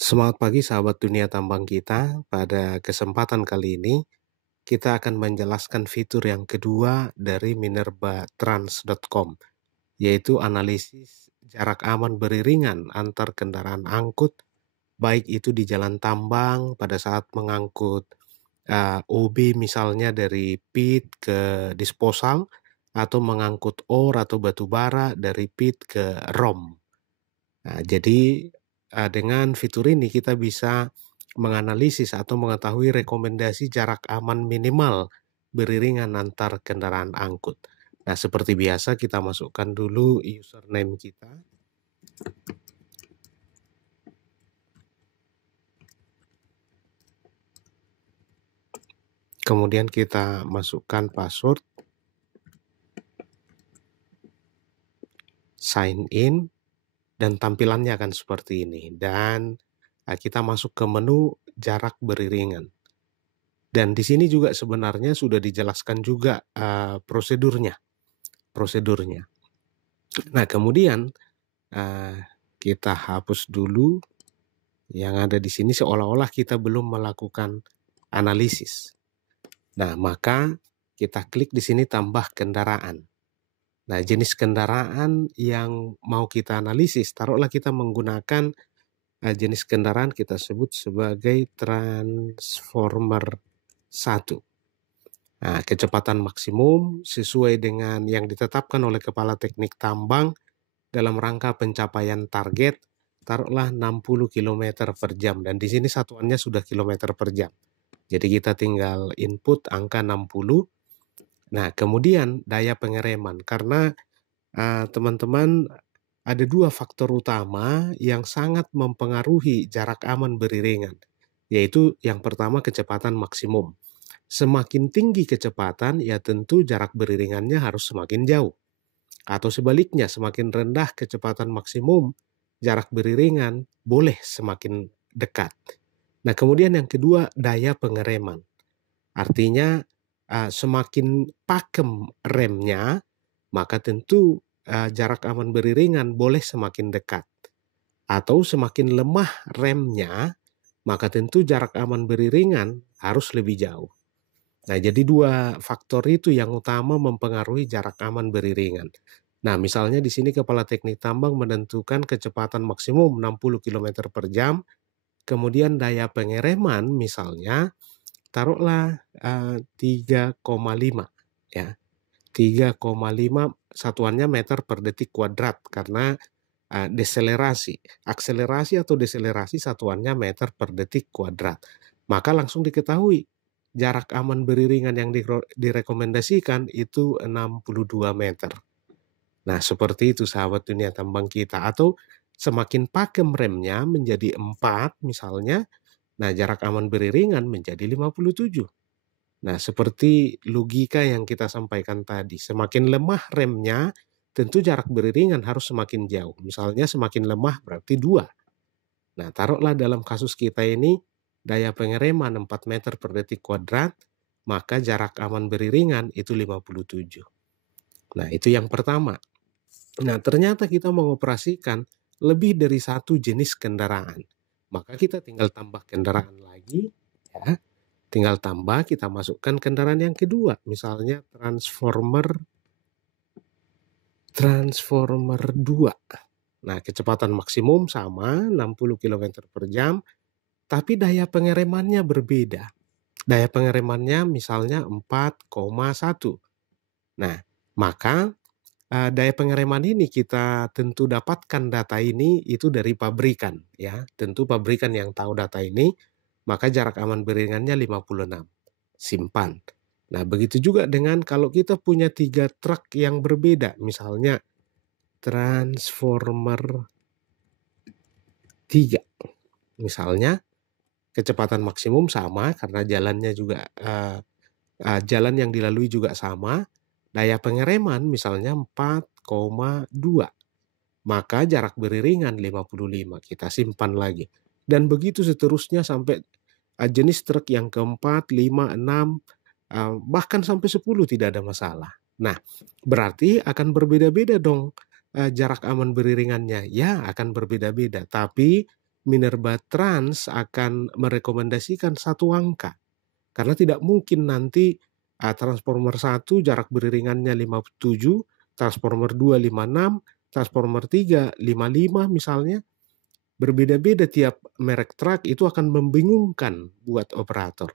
Semangat pagi sahabat dunia tambang kita. Pada kesempatan kali ini, kita akan menjelaskan fitur yang kedua dari minerbatrans.com, yaitu analisis jarak aman beriringan antar kendaraan angkut, baik itu di jalan tambang pada saat mengangkut OB misalnya dari pit ke disposal, atau mengangkut ore atau batu bara dari pit ke ROM. Nah, jadi dengan fitur ini kita bisa menganalisis atau mengetahui rekomendasi jarak aman minimal beriringan antar kendaraan angkut. Nah, seperti biasa kita masukkan dulu username kita. Kemudian kita masukkan password, sign in, dan tampilannya akan seperti ini. Dan kita masuk ke menu jarak beriringan. Dan di sini juga sebenarnya sudah dijelaskan juga prosedurnya. Nah, kemudian kita hapus dulu yang ada di sini seolah-olah kita belum melakukan analisis. Nah, maka kita klik di sini tambah kendaraan. Nah, jenis kendaraan yang mau kita analisis, taruhlah kita menggunakan jenis kendaraan kita sebut sebagai Transformer 1. Nah, kecepatan maksimum sesuai dengan yang ditetapkan oleh Kepala Teknik Tambang dalam rangka pencapaian target, taruhlah 60 km per jam. Dan di sini satuannya sudah kilometer per jam. Jadi kita tinggal input angka 60. Nah, kemudian daya pengereman. Karena teman-teman ada dua faktor utama yang sangat mempengaruhi jarak aman beriringan. Yaitu yang pertama kecepatan maksimum. Semakin tinggi kecepatan, ya tentu jarak beriringannya harus semakin jauh. Atau sebaliknya, semakin rendah kecepatan maksimum, jarak beriringan boleh semakin dekat. Nah, kemudian yang kedua, daya pengereman. Artinya, semakin pakem remnya, maka tentu jarak aman beriringan boleh semakin dekat. Atau semakin lemah remnya, maka tentu jarak aman beriringan harus lebih jauh. Nah, jadi dua faktor itu yang utama mempengaruhi jarak aman beriringan. Nah, misalnya di sini Kepala Teknik Tambang menentukan kecepatan maksimum 60 km per jam, kemudian daya pengereman misalnya taruhlah 3,5 ya. 3,5 satuannya meter per detik kuadrat karena deselerasi, akselerasi atau deselerasi satuannya meter per detik kuadrat. Maka langsung diketahui jarak aman beriringan yang direkomendasikan itu 62 meter. Nah, seperti itu sahabat dunia tambang kita. Atau semakin pakem remnya menjadi 4 misalnya, nah jarak aman beriringan menjadi 57. Nah, seperti logika yang kita sampaikan tadi, semakin lemah remnya, tentu jarak beriringan harus semakin jauh. Misalnya semakin lemah berarti 2. Nah, taruhlah dalam kasus kita ini, daya pengereman 4 meter per detik kuadrat, maka jarak aman beriringan itu 57. Nah, itu yang pertama. Nah, ternyata kita mengoperasikan lebih dari satu jenis kendaraan. Maka kita tinggal tambah kendaraan lagi, ya. Tinggal tambah, kita masukkan kendaraan yang kedua. Misalnya Transformer 2. Nah, kecepatan maksimum sama 60 km per jam, tapi daya pengeremannya berbeda. Daya pengeremannya misalnya 4,1. Nah, maka daya pengereman ini kita tentu dapatkan data ini itu dari pabrikan ya. Tentu pabrikan yang tahu data ini, maka jarak aman beriringannya 56. Simpan. Nah, begitu juga dengan kalau kita punya 3 truk yang berbeda, misalnya Transformer 3. Misalnya kecepatan maksimum sama karena jalannya juga jalan yang dilalui juga sama, daya pengereman misalnya 4,2. Maka jarak beriringan 55, kita simpan lagi. Dan begitu seterusnya sampai jenis truk yang keempat, 5, 6, bahkan sampai 10 tidak ada masalah. Nah, berarti akan berbeda-beda dong jarak aman beriringannya. Ya, akan berbeda-beda. Tapi Minerba Trans akan merekomendasikan satu angka. Karena tidak mungkin nanti transformer 1 jarak beriringannya 57, transformer 2 56, transformer 3 55 misalnya. Berbeda-beda tiap merek truk, itu akan membingungkan buat operator.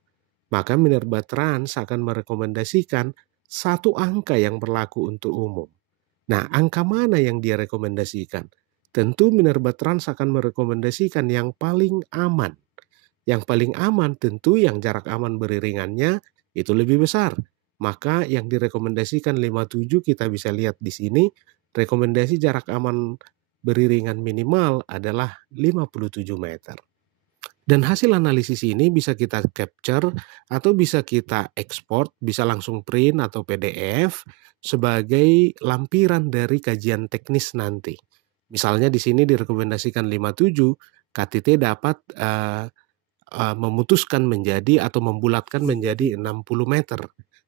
Maka Minerba Trans akan merekomendasikan satu angka yang berlaku untuk umum. Nah, angka mana yang dia rekomendasikan? Tentu Minerba Trans akan merekomendasikan yang paling aman. Yang paling aman tentu yang jarak aman beriringannya itu lebih besar. Maka yang direkomendasikan 57 kita bisa lihat di sini, rekomendasi jarak aman beriringan minimal adalah 57 meter. Dan hasil analisis ini bisa kita capture atau bisa kita ekspor, bisa langsung print atau PDF sebagai lampiran dari kajian teknis nanti. Misalnya di sini direkomendasikan 57, KTT dapat memutuskan menjadi atau membulatkan menjadi 60 meter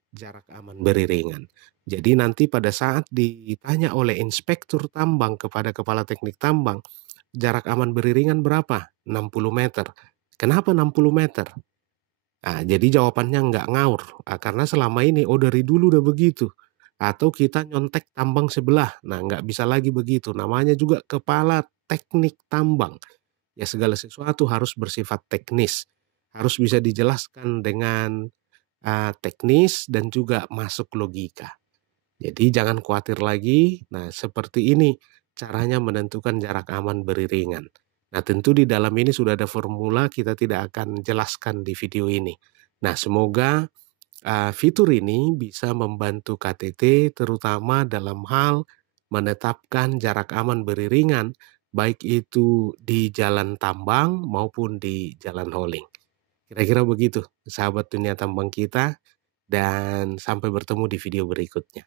jarak aman beriringan. Jadi nanti pada saat ditanya oleh inspektur tambang kepada kepala teknik tambang, jarak aman beriringan berapa? 60 meter. Kenapa 60 meter? Nah, jadi jawabannya nggak ngaur. Karena selama ini, dari dulu udah begitu. Atau kita nyontek tambang sebelah. Nah, nggak bisa lagi begitu. Namanya juga kepala teknik tambang. Ya, segala sesuatu harus bersifat teknis. Harus bisa dijelaskan dengan teknis dan juga masuk logika. Jadi jangan khawatir lagi. Nah, seperti ini caranya menentukan jarak aman beriringan. Nah, tentu di dalam ini sudah ada formula, kita tidak akan jelaskan di video ini. Nah, semoga fitur ini bisa membantu KTT terutama dalam hal menetapkan jarak aman beriringan, baik itu di jalan tambang maupun di jalan hauling. Kira-kira begitu, sahabat dunia tambang kita, dan sampai bertemu di video berikutnya.